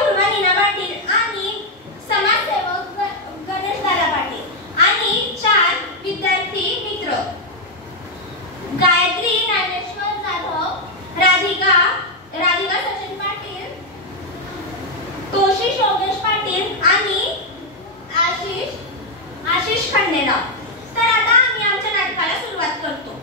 पूर्वा नीना पाटील आणि समाजसेवक गणेश दादा पाटील आणि 4 विद्यार्थी मित्र गायत्री ज्ञानेश्वर जाधव, राधिका सचिन पाटील, तोशिष योगेश पाटील आणि आशिष खंडेराव। तर आता आम्ही आमच्या नाटकाला सुरुवात करतो।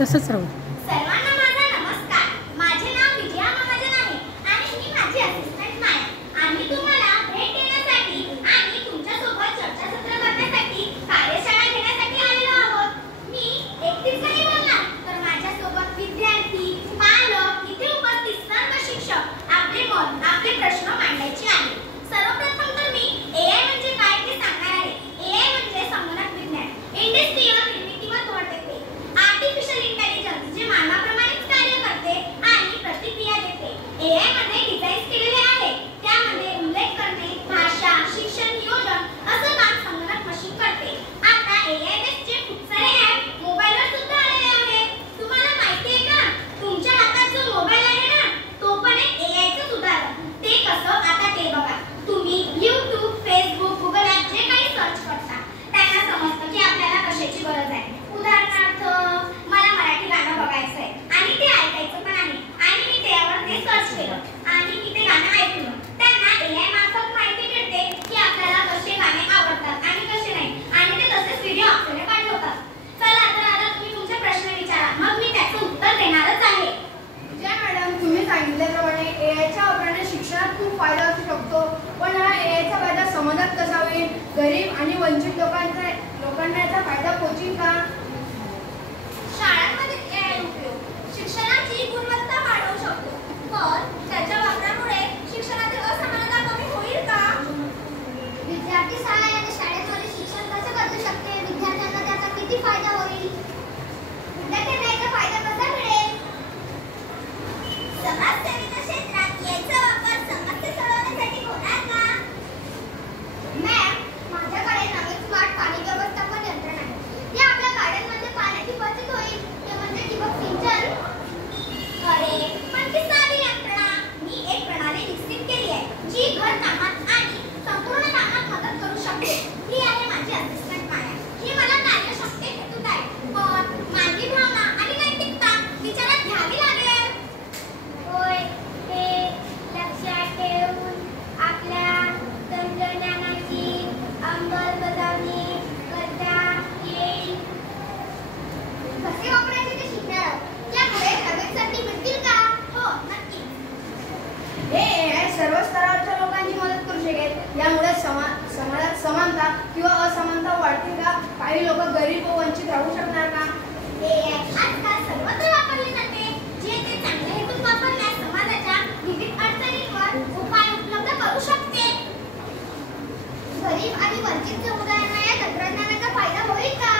तसंच राहू। सर्वांना माझा नमस्कार। माझे नाव विजया महाजन आहे आणि मी माझी असिस्टंट माया। आम्ही तुम्हाला भेट देण्यासाठी आणि तुमच्या सोबत चर्चासत्र करण्यासाठी कार्यशाळा घेण्यासाठी आलेलो आहोत। मी एकटीच नाही बोलणार, तर माझ्या सोबत विद्यार्थी, पालक, इथे उपस्थित सर्व शिक्षक आपले प्रश्न मांडायचे आहेत। सर्वप्रथम तर मी एआय म्हणजे काय ते सांगणार आहे। एआय म्हणजे संगणक विज्ञान, इंडस्ट्रियल निर्मितीवर भर देते। आर्टिफिशियल इंटेलिजन्स जे मानवाप्रमाणेच कार्य करते आणि प्रतिक्रिया देते। एआय मध्ये डिझाइन केलेले आहे, त्यामध्ये उल्लेख करणे, भाषा, शिक्षण, नियोजन असं काम संगणक मशीन करते। आता एआय बेस्डचे खूप सारे ॲप मोबाईलवर सुद्धा आलेले आहेत। तुम्हाला माहिती आहे का, तुमच्या हातात जो मोबाईल आहे ना, तो पण एक एआयचंच उदाहरण। ते कसं, आता ते बघा। तुम्ही YouTube, Facebook, Google ॲप जे काही सर्च करता, त्यांना समजतं की आपल्याला कशाची गरज आहे। उदाहरणार्थ, मला मराठी गाणं बघायचं आहे आणि ते ऐकायचं पण आहे आणि मी त्यावर ते सर्च केलं आणि मी ते गाणं ऐकलं। त्यांना एआय मार्फत माहिती मिळते की आपल्याला कसे गाणे आवडतात आणि कसे नाही, आणि ते तसेच व्हिडिओ आपल्याला पाठवतात। चला तर आता तुम्ही तुमचे प्रश्न विचारा, मग मी त्याचं उत्तर देणारच आहे। विजया मॅडम, तुम्ही सांगितल्याप्रमाणे एआयच्या वापराने शिक्षणात खूप फायदा असू शकतो, पण हा एआयचा फायदा समाजात कसा होईल? गरीब आणि वंचित लोकांना याचा फायदा पोहोचेल का? शाळांमध्ये एआय उपयोग शिक्षणाची गुणवत्ता वाढवू शकतो, पण त्याच्या वापरामुळे शिक्षणातील असमानता कमी होईल का? विद्यार्थी सहाय्याने शाळेमध्ये शिक्षण कसे बदलू शकते? विद्यार्थ्यांना त्याचा किती फायदा होईल? विद्यार्थ्यांना याचा फायदा कसा मिळेल? समाजसेवेच्या क्षेत्रात याचा वापर समस्या सोडवण्यासाठी होणार का? मॅम, माझ्याकडे नवीन स्मार्ट पाणी व्यवस्थापन यंत्रणा आहे। ते आपल्या गाड्यांना समानता किंवा असमानता वाढतील का? काही लोक गरीब व वंचित राहू शकणार का? AI आजकाल सर्वत्र वापरले जाते, जे ते चांगल्या हेतून वापरल्यास समाजाच्या विविध अडचणींवर उपाय उपलब्ध करू शकते. गरीब आणि वंचित समुदायांना या तंत्रज्ञानाचा फायदा होईल का?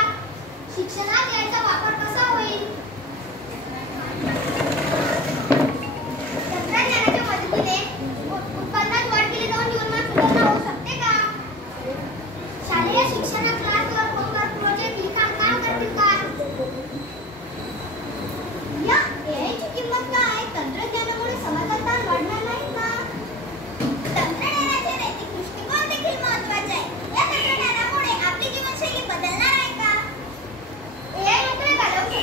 शिक्षणात याचा वापर कसा होईल? तंत्रज्ञानाच्या मदतीने उत्पन्नात वाढ केली जाऊन जीवनमान सुधारणा होऊ शकते का? शालेय शिक्षणात क्लासवर होमवर्क प्रोजेक्ट लिखाण करतील का? या एआयची किंमत काय? तंत्रज्ञानामुळे समाजात ताण वाढणार नाही का? तंत्रज्ञानाचे नैतिक दृष्टिकोन देखील महत्त्वाचे आहे. या तंत्रज्ञानामुळे आपली जीवनशैली बदलणार आहे का? एआय नोकऱ्या घालवू शकते,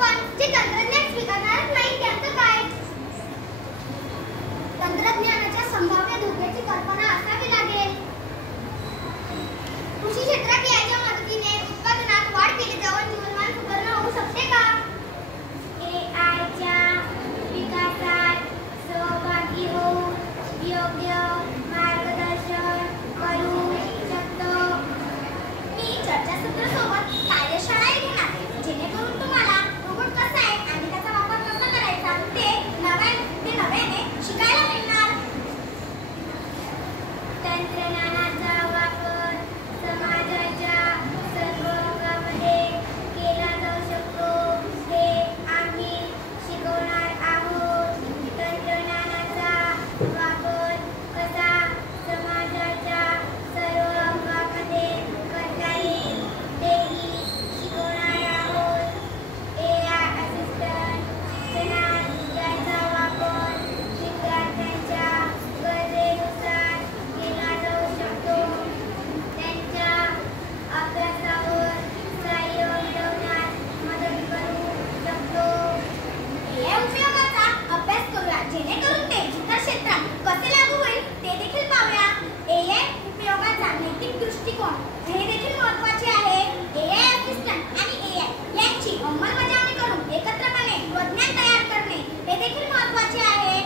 पण जे तंत्रज्ञान स्वीकारणारच नाही त्यांचं काय? तंत्रज्ञानाच्या संभाव्य धोक्याची कल्पना असावी लागेल. कृषी क्षेत्रात याच्या मदतीने उत्पादनात वाढ केली जाऊन जीवनमान सुधारणा होऊ शकते का? एआयच्या विकासात सहभागी होऊन योग्य मार्गदर्शन करू शकतो. मी चर्चासत्रासोबत कार्यशाळाही घेणार, जेणेकरून तुम्हाला रोबोट कसा आहे आणि त्याचा वापर कसा करायचा ते नव्याने शिकायला मिळणार. तंत्रज्ञानाचा वापर समाजाच्या सर्व भागामध्ये केला जाऊ शकतो हे आम्ही शिकवणार आहोत. तंत्रज्ञानाचा वापर कसा समाजाच्या सर्व भागामध्ये करता येईल तेही शिकवणार आहोत. AI असिस्टंट शिक्षणात याचा वापर विद्यार्थ्यांच्या गरजेनुसार केला जाऊ शकतो. त्यांच्या अभ्यासावर सहाय्य मिळवण्यात मदत करू शकतो. AI उपयोगाचा अभ्यास करूया, जेणेकरून ते इतर क्षेत्रात कसे लागू होईल ते देखील पाहूया. AI उपयोगाचा नैतिक दृष्टिकोन हे देखील महत्त्वाचे आहे. AI असिस्टंट आणि AI यांची अंमलबजावणी करून एकत्रपणे विज्ञान तयार करणे हे देखील महत्त्वाचे आहे.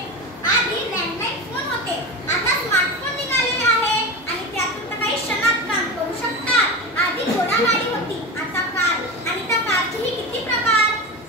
आधी लँडलाईन फोन होते, आता स्मार्टफोन निघालेले आहे आणि त्यातून तर काही क्षणात काम करू शकतात. आधी घोडागाडी होती, आता कार, आणि त्या कारचेही किती प्रकार,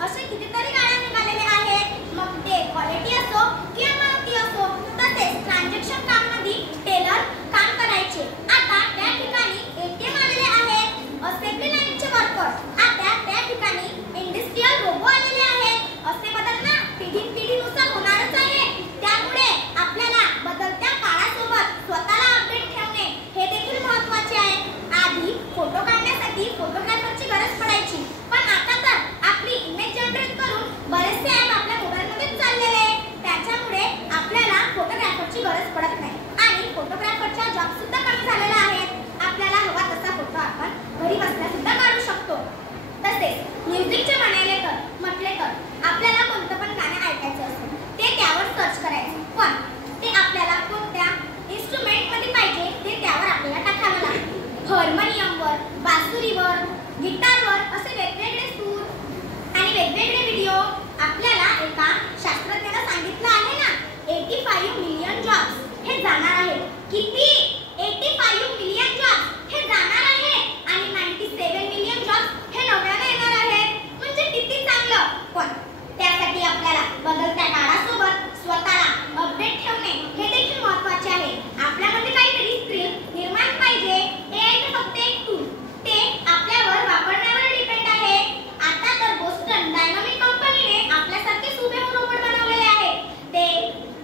असे कितीतरी गाड्या निघालेल्या आहेत. मग ते क्वालिटी असो किंवा माहिती असो. तसेच ट्रान्झॅक्शन काममध्ये टेलर काम करायचे, आता त्या ठिकाणी ATM आलेले आहेत. असेंब्ली लाईनचे वर्कर, आता त्या ठिकाणी इंडस्ट्रियल रोबो आलेले आहेत. असे बदल ना पिढीनुसार होणारच आहे. त्यामुळे आपल्याला बदलत्या काळासोबत स्वतःला अपडेट ठेवणे हे देखील महत्त्वाचे आहे. आधी फोटो काढण्यासाठी फोटोग्राफरची गरज पडायची, पण आता तर आपली इमेज जनरेट करून बरेचसे ॲप आपल्या मोबाईलमध्येच चाललेले आहे. त्याच्यामुळे आपल्याला फोटोग्राफरची गरज पडत नाही आणि फोटोग्राफरच्या जॉब सुद्धा कमी झालेला आहेत. आपल्याला हवा तसा फोटो आपण घरी बसल्या सुद्धा काढू शकतो. तसेच म्युझिकचे म्हटले तर आपल्याला कोणतं पण गाणं ऐकायचं असेल ते त्यावर सर्च करायचं, पण ते आपल्याला कोणत्या इन्स्ट्रुमेंटमध्ये पाहिजे ते त्यावर आपल्याला टाकावं लागतं. हार्मोनियमवर, बासुरीवर, गिटारवर असे वेगवेगळे सूर आणि वेगवेगळे व्हिडिओ. आपल्याला एका शास्त्रज्ञाने सांगितलं आहे ना, 85 मिलियन जॉब्स हे जाणार आहेत. किती? 85 मिलियन जॉब्स हे जाणार आहेत आणि 97 मिलियन जॉब्स हे नव्याने येणार आहेत. म्हणजे किती चांगलं. पण त्यासाठी आपल्याला बदलत्या काळासोबत स्वतःला अपडेट ठेवणे हे देखील महत्त्वाचे आहे. आपल्यामध्ये काहीतरी स्किल निर्माण पाहिजे. AI फक्त एक टूल, ते आपल्यावर वापरण्यावर डिपेंड आहे. आता तर बोस्टन डायनामिक कंपनीने आपल्यासारखे हुबेहूब रोबोट बनवलेले आहेत. ते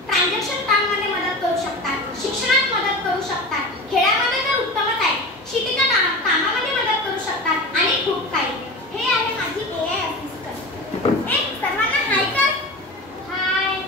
ट्रान्झॅक्शन काममध्ये मदत करू शकतात, शिक्षणात मदत करू शकतात, खेळामध्ये तर उत्तमच आहे, शेतीच्या कामामध्ये मदत करू शकतात आणि खूप काही. हे आहे माझी AI असिस्टंट. सर्वांना हाय कर. हाय.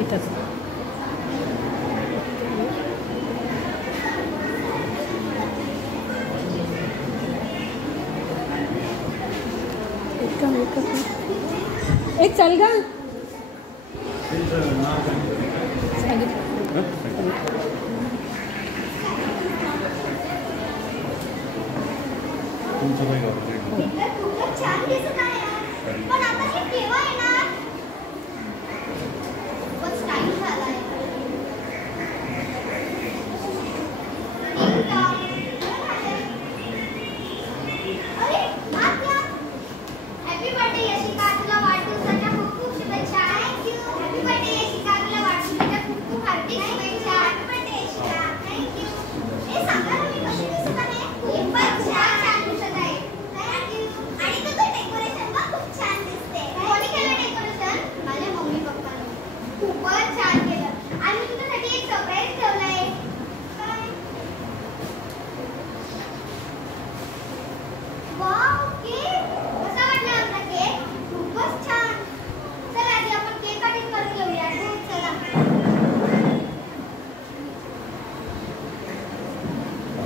इथंच. एक चल ग खूपच छान दिसत आहे पण आता हे केव्हा येणार खूपच टाइम झालाय अरे हॅपी बर्थडे यशिका तुला वाढदिवसाच्या खूप खूप शुभेच्छा थँक्यू हॅपी बर्थडे यशिका तुला वाढदिवसाच्या खूप खूप हार्दिक शुभेच्छा हॅपी बर्थडे यशिका थँक्यू हे सांगा ना मी कशी दिसत आहे खूपच छान दिसत आहे थँक्यू आणि तुझं डेकोरेशन पण खूप छान दिसते कोणी केलं डेकोरेशन माझ्या मम्मी पप्पांनी खूपच छान केलं आणि तुझ्यासाठी एक सरप्राईज ठेवलाय वाव केक कसा वाटला आपला केक खूपच छान चला आधी आपण केक कटिंग करून घेऊया चला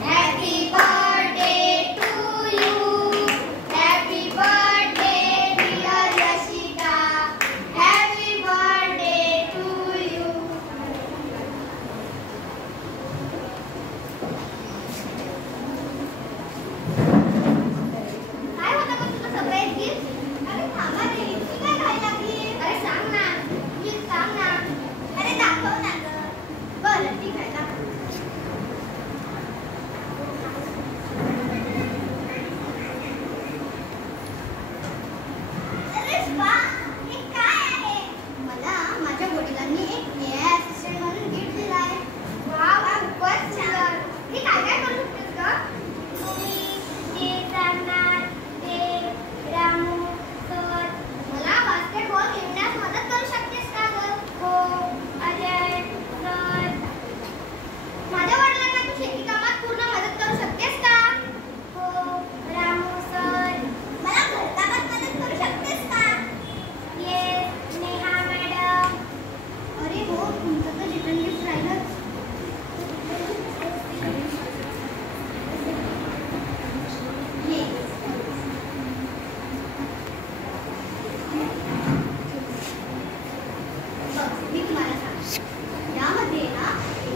happy birthday to you happy birthday dear Yashika happy birthday to you काय होतं मग तुझं सरप्राईज गिफ्ट अरे थांबा रे तू काय घाई लागली अरे सांग ना प्लीज सांग ना अरे दाखव ना गं बरं ठीक आहे दाखव अरे वा हे काय आहे मला माझ्या वडिलांनी एक नया असिस्टंट म्हणून गिफ्ट दिला आहे वाव खूपच छान हे काय काय करू शकतेस का तुम्ही जाणार ते रामू सर मला बास्केटबॉल खेळण्यास मदत करू शकतेस का गं हो अजय सर माझ्या वडिलांना तू शेती कामात पूर्ण मदत करू शकतेस का हो रामू सर मला घरकामात मदत करू शकतेस का येस नेहा मॅडम अरे हो तुमचं तर रिटर्न गिफ्ट राहिलंच मी तुम्हाला सांगते यामध्ये ना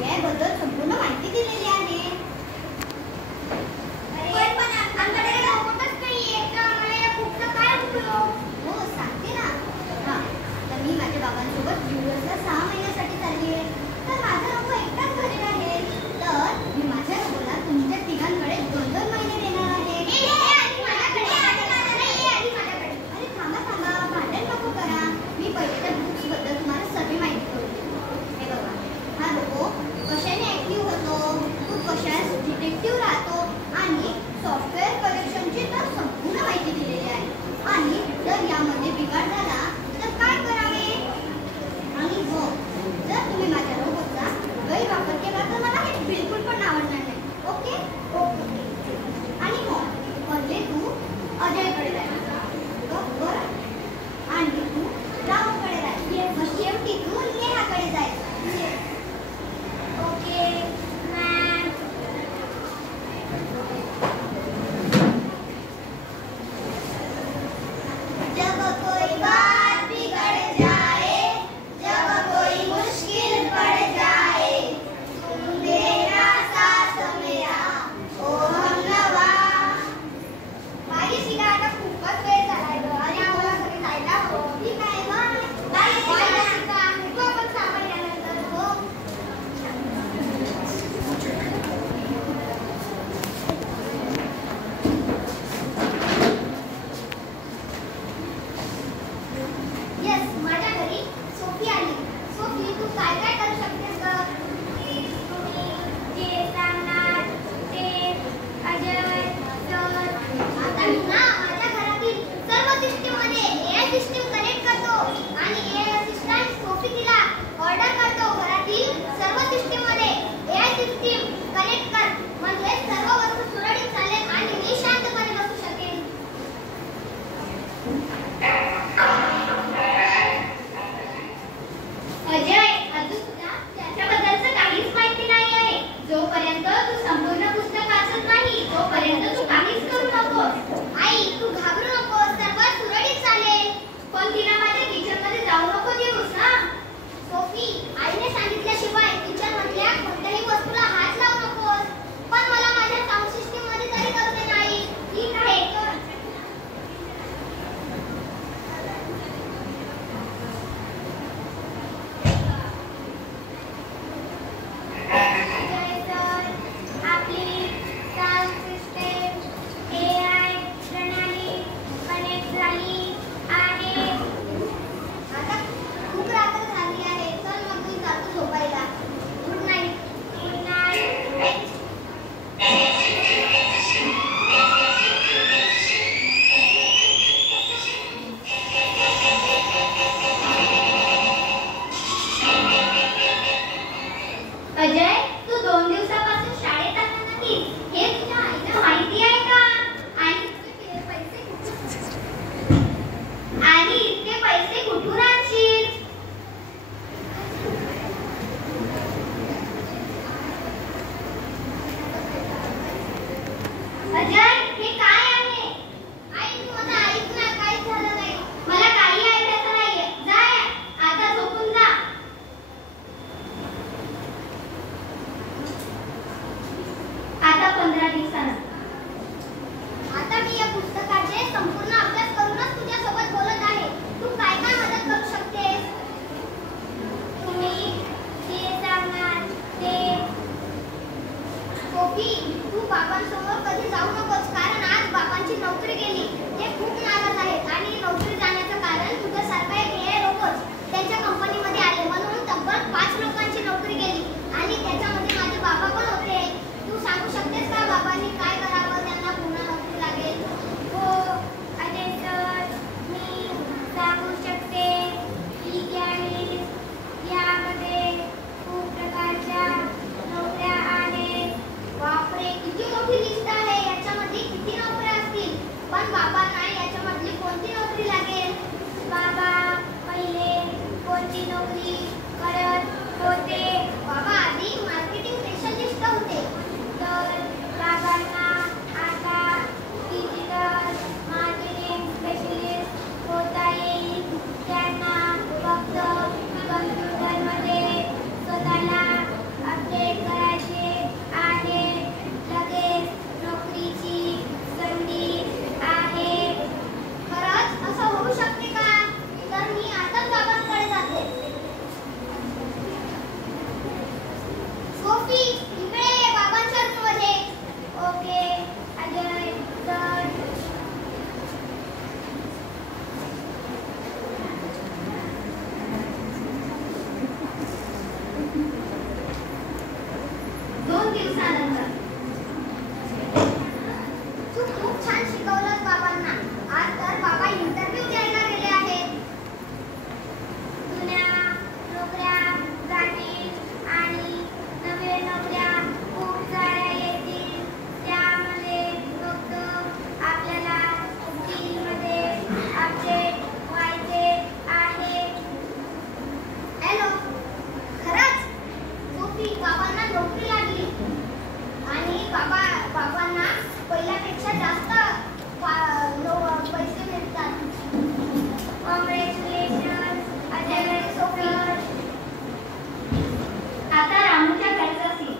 AI बद्दल संपूर्ण माहिती दिलेली आहे पण आमच्याकडे रोबोटच नाहीये तर आम्हाला या बुकचा काय उपयोग हो सांगते ना हां तर मी माझ्या बाबांसोबत US ला 6 महिन्यासाठी चालली आहे ओके अजय सर. दोन दिवसानंतर तू खूप छान शिकवलंस बाबांना. आज तर बाबा इंटरव्ह्यू द्यायला गेले आहेत. जुन्या नोकऱ्या जातील आणि नव्या नोकऱ्या खूप साऱ्या येतील. त्यामध्ये फक्त आपल्याला स्किलमध्ये अपडेट व्हायचे आहे. हॅलो, खरंच सोफी, बाबांना नोकरी लागली आणि बाबांना पहिल्यापेक्षा जास्त पैसे मिळतात. Congratulation Ajay Sophie. आता रामूच्या घरचा सीन.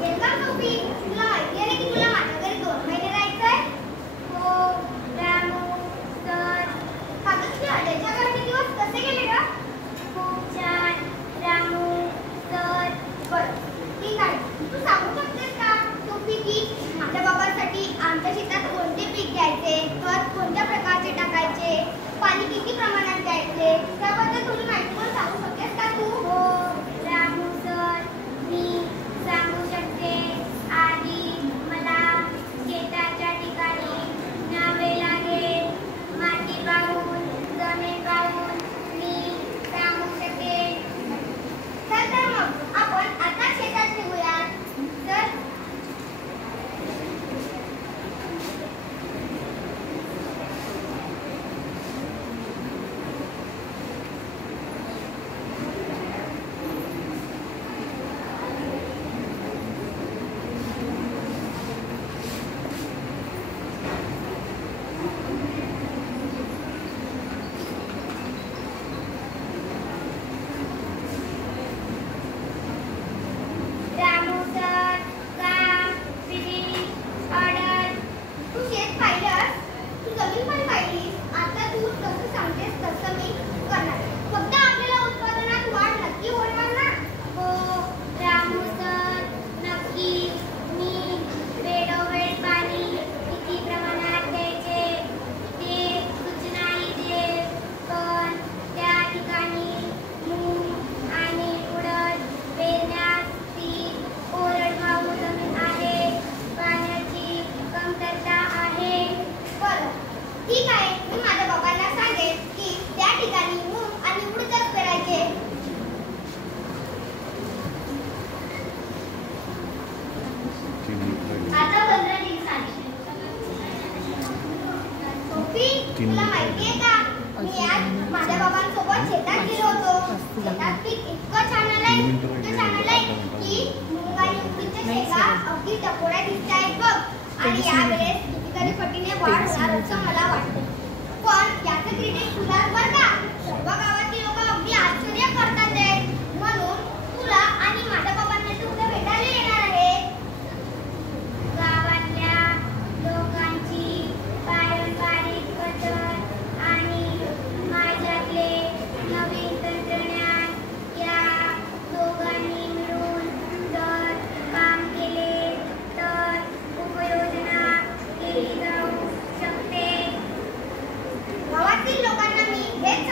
Welcome Sophie. तुला माहिती आहे की तुला माझ्या घरी 2 महिने राहायचंय? हो रामू सर. तुझ्या अजयच्या घरचे दिवस कसे गेले का? खूप छान रामू सर. बरं ठीक आहे. तू सांगू शकतेस का सोफी की माझ्या बाबांसाठी आमच्या शेतात कोणते पीक घ्यायचे, खत कोणत्या प्रकारचे टाकायचे, पाणी किती प्रमाणात द्यायचे, त्याबद्दल थोडी माहिती पण सांगू शकतेस का तू? हो रामू सर, मी सांगू शकते. आधी मला शेताच्या ठिकाणी न्यावे लागेल. माती पाहून, जमीन पाहून मी सांगू शकेन. तर मग आपण आता शेतात निघूया. तर रामू सर, काम फिनिश ऑर्डर. तू शेत पाहिलंस, तू जमीन पण पाहिलीस. आता तू जसं सांगतेस तसं मी करणार. फक्त आपल्याला उत्पादनात वाढ नक्की होणार ना? हो रामू सर, नक्की. मी वेळोवेळी पाणी किती प्रमाणात द्यायचे ते सूचनाही देईल. पण त्या ठिकाणी मूग आणि उडद पेरण्यास कोरडवाहू जमीन आहे. पाण्याची कमतरता आहे. बरं ठीक आहे. मी माझ्या बाबांना सांगेन की त्या ठिकाणी मूग आणि उडदच पेरायचे. आता 15 दिवसांनी. सोफी, तुला माहिती आहे का मी आज माझ्या बाबांसोबत शेतात गेलो होतो. शेतात पीक इतकं छान आलंय की मूग आणि उडीदच्या शेंगा अगदी टपोऱ्या दिसतायत बघ. आणि यावेळेस कितीतरी पटीने वाढ होणार असं मला वाटतं. पण याचं क्रेडिट तुलाच बरं का. सर्व गावातील लोक अगदी आश्चर्य करतात आहेत. म्हणून तुला आणि माझ्या बाबांना तुला भेटायला येणार आहे. गावातल्या लोकांची पारंपरिक पद्धत आणि माझ्यातले नवीन तंत्रज्ञान या दोघांनी मिळून जर काम केले तर उपयोजना केली जाऊ शकते. गावातील लोकांना मी हेच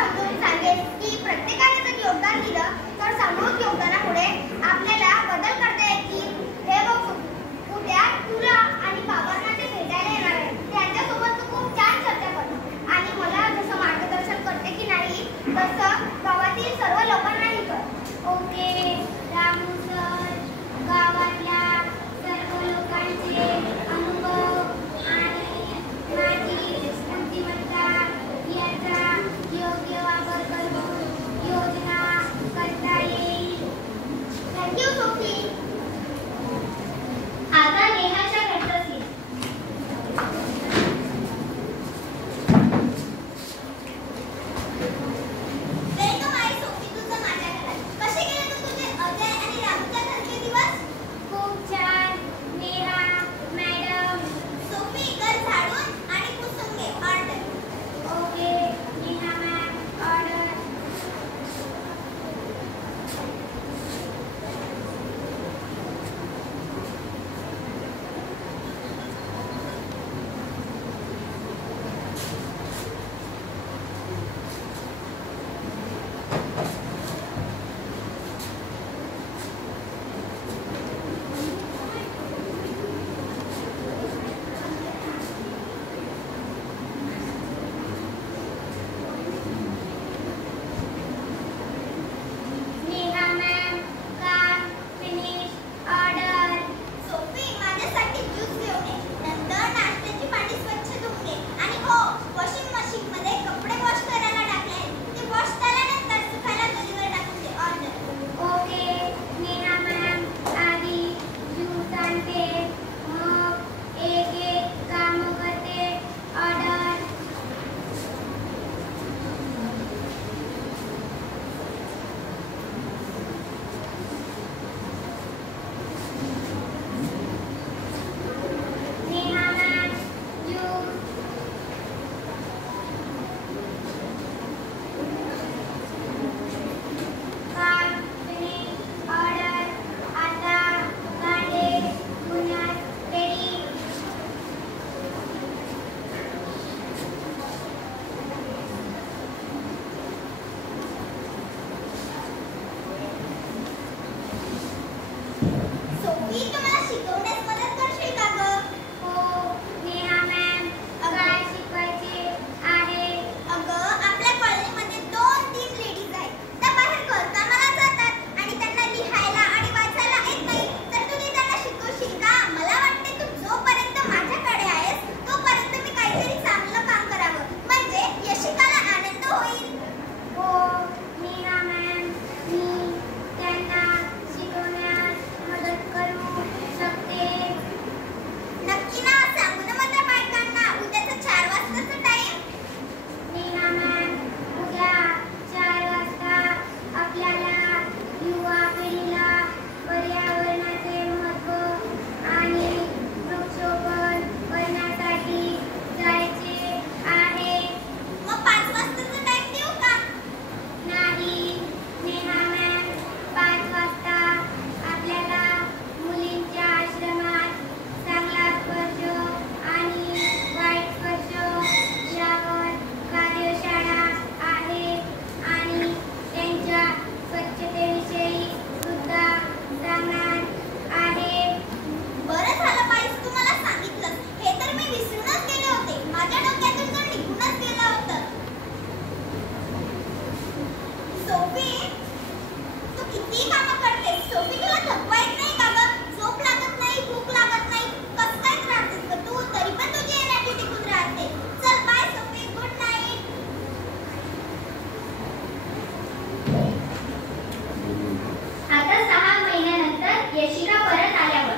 येशिका परत आल्यावर.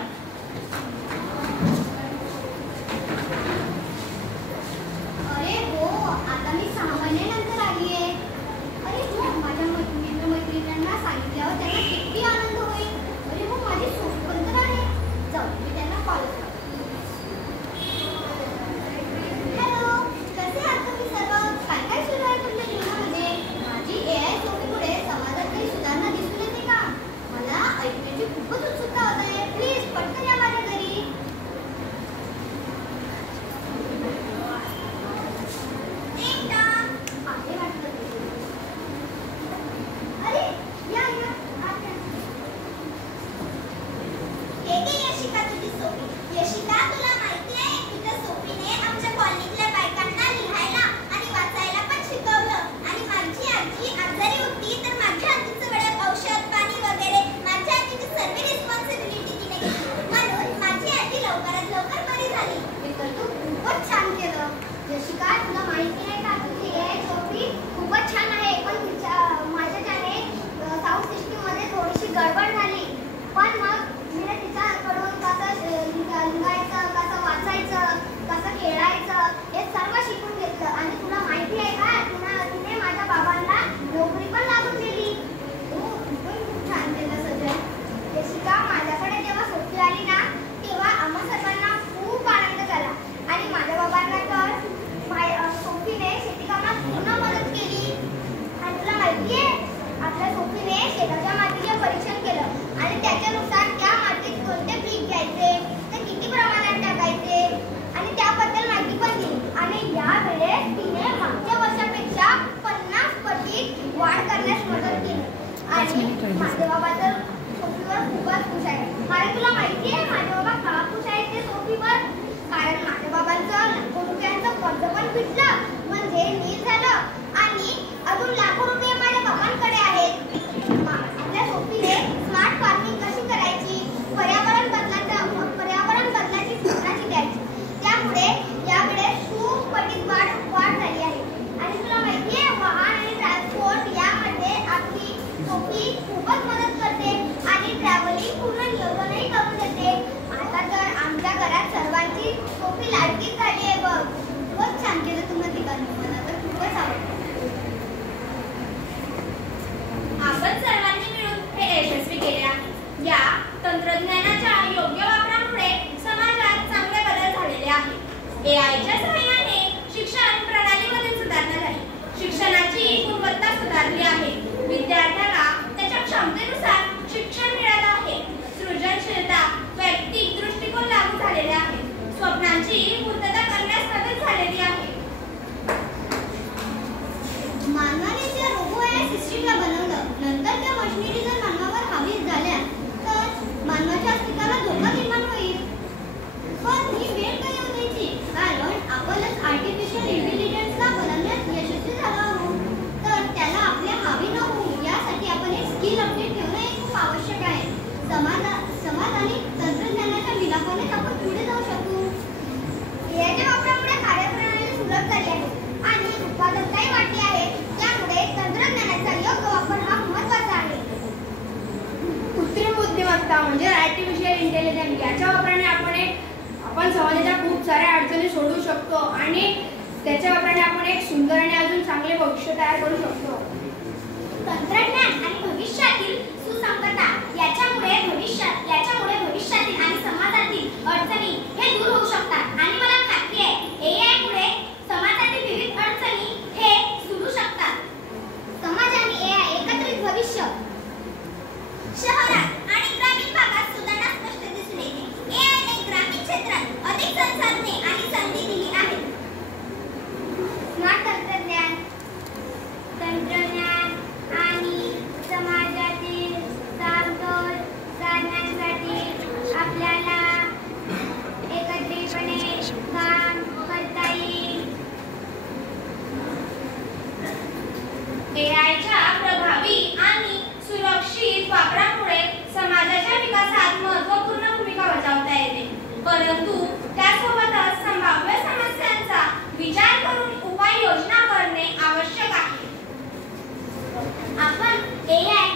अरे हो, आता मी 6 महिन्यानंतर आली आहे. अरे हो, माझ्या मैत्रिणींना सांगितल्यावर त्यांना किती आनंद होईल. अरे हो, माझी सोबत पण तर आहे. जाऊ, मी त्यांना कॉल करते. हॅलो, कसे आहात तुम्ही सर्व? काय काय सुरू आहे तुमच्या जीवनामध्ये? माझी AI सोबीमुळे समाजात काही सुधारणा दिसून येते का? मला ऐकण्याची खूपच उत्सुकता होत आहे. प्लीज पटकन या माझ्या घरी. आहे वाटतं. अरे या या आत या. हे घे यशिका तुझी सोफी. यशिका, तुला माहिती आहे तुझ्या सोफीने आमच्या कॉलनीतल्या बायकांना लिहायला आणि वाचायला पण शिकवलं. आणि माझी आजी आजारी होती तर माझ्या आजीचं वेळेत औषध पाणी वगैरे माझ्या आजीची सर्व रिस्पॉन्सिबिलिटी तिने घेतली. म्हणून माझी आजी लवकरात लवकर बरी झाली. हे तर तू खूपच छान केलं. यशिका, तुला माहिती आहे का तुझी AI सोफी खूपच छान आहे, पण माझ्याच्याने साऊंड सिस्टीममध्ये थोडीशी गडबड झाली. पण मग मी तिच्याकडून कसं लिहायचं, कसं वाचायचं, कसं खेळायचं हे सर्व शिकून घेतलं. आणि तुला माहिती आहे का तिने माझ्या बाबांना नोकरी पण लागून दिली. खूप छान केलं सगळं. यशिका, माझ्याकडे जेव्हा सोफी आली ना तेव्हा आम्हा सर्वांना खूप आनंद झाला. आणि माझ्या बाबांना तर सोफीने शेतीकामात पूर्ण मदत केली. आणि तुला माहिती आहे आपल्या सोफीने शेताच्या मातीचे परीक्षण केलं आणि त्याच्यानुसार त्या मातीत कोणते पीक घ्यायचे, ते किती प्रमाणात टाकायचे आणि त्याबद्दल माहिती पण दिली. आणि यावेळेस तिने मागच्या वर्षापेक्षा 50 पटीत वाढ करण्यास मदत केली. आणि माझे बाबा तर सोफीवर खूपच खुश आहे. आणि तुला माहिती आहे माझे बाबा का खुश आहेत ते सोफीवर? कारण माझ्या बाबांचं लाखो रुपयांचं कर्ज पण फिटलं, म्हणजे नीट झालं आणि अजून लाखो रुपये माझ्या बाबांकडे आहेत. आपल्या सोफीने स्मार्ट फार्मिंग कशी करायची, पर्यावरण बदलाची सूचना द्यायची. त्यामुळे यावेळेस खूप पटीत वाढ झाली आहे. आणि तुला माहिती आहे वाहन आणि ट्रान्सपोर्ट यामध्ये आपली सोफी खूपच मदत करते आणि ट्रॅव्हलिंग पूर्ण नियोजनही करून देते. आता तर आमच्या घरात सर्वांची सोफी लाडकीच झाली आहे बघ. खूपच छान केलं तुम्ही तिघांनी. मला तर खूपच आवडलं. आपण सर्वांनी मिळून हे यशस्वी केले आहे. या तंत्रज्ञानाच्या योग्य वापरामुळे समाजात चांगले बदल झालेले आहेत. AIच्या सहाय्याने शिक्षण प्रणालीमध्ये सुधारणा झाली. शिक्षणाची गुणवत्ता सुधारली आहे. विद्यार्थ्याला त्याच्या क्षमतेनुसार शिक्षण मिळालं आहे. सृजनशीलता, वैयक्तिक दृष्टिकोन लागू झालेले आहे. स्वप्नांची पूर्तता करण्यास मदत झालेली आहे. मानवाने ज्या रोबो या सिस्टीमला बनवलं, नंतर त्या मशिनरी जर मानवावर हावी झाल्या तर मानवाच्या अस्तित्वाला धोका निर्माण होईल. पण ही वेळ काय येऊ द्यायची? कारण आपणच आर्टिफिशियल इंटेलिजन्सला बनवण्यात यशस्वी झालो आहोत. तर त्याला आपल्या हावी न होऊ यासाठी आपण एक स्किल अपडेट ठेवणं हे खूप आवश्यक आहे. समाज आणि तंत्रज्ञानाच्या विलापानेच आपण पुढे जाऊ शकू. याच्या वापरामुळे कार्यप्रणाली सुलभ झाली आहे आणि उत्पादकताही वाढली आहे. त्यामुळे तंत्रज्ञानाचा योग्य वापर हा महत्त्वाचा आहे. कृत्रिम बुद्धिमत्ता म्हणजे आर्टिफिशियल इंटेलिजन्स याच्या वापराने आपण समाजाच्या खूप साऱ्या अडचणी सोडवू शकतो आणि त्याच्या वापराने आपण एक सुंदर आणि अजून चांगले भविष्य तयार करू शकतो. तंत्रज्ञान आणि भविष्यातील सुसंगतता याच्यामुळे भविष्यातील आणि समाजातील अडचणी हे दूर होऊ शकतात. आणि मला खात्री आहे AI मुळे समाजातील विविध अडचणी हे सुटू शकतात. समाज आणि AI एकत्रित भविष्य. शहरात आणि ग्रामीण भागात सुधारणा स्पष्ट दिसून येते. AI ने ग्रामीण क्षेत्रात अधिक संसाधने आणि संधी दिली आहेत. स्मार्ट तंत्रज्ञान आणि समाजातील समतोल साधण्यासाठी आपल्याला एकत्रितपणे काम करता येईल. AIच्या प्रभावी आणि सुरक्षित वापरामुळे समाजाच्या विकासात महत्त्वपूर्ण भूमिका बजावता येते. परंतु त्यासोबतच संभाव्य समस्यांचा विचार करून उपाययोजना करणे आवश्यक आहे. आपण AI